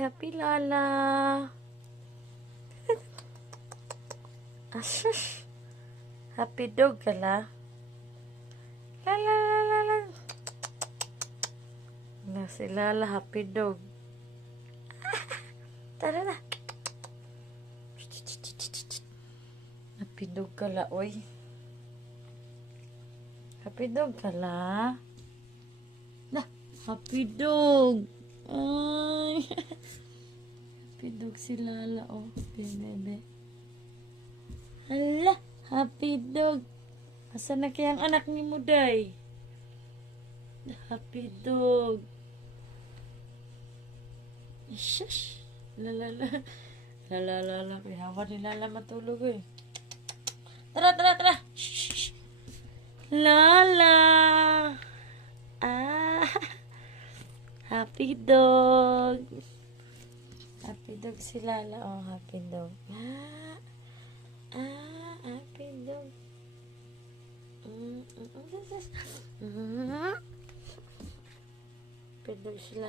happy Lala. Ashush. Happy dog ka la. La la la la la. Na si Lala, happy dog. Tara na. Happy dog ka la, oy. Happy dog ka la. Na, happy dog. Ay. Happy dog si Lala, oh. Bebe. Hala, happy dog. Asa na kayang anak ni Muday? Happy dog. Shush. Lalala. Lalala. Hawa ni Lala matulog eh. Tara, tara, tara. Shh. Lala. Ah. Happy dog. Happy dog si Lala. Oh, happy dog. Happy dog. Happy dog si Lala.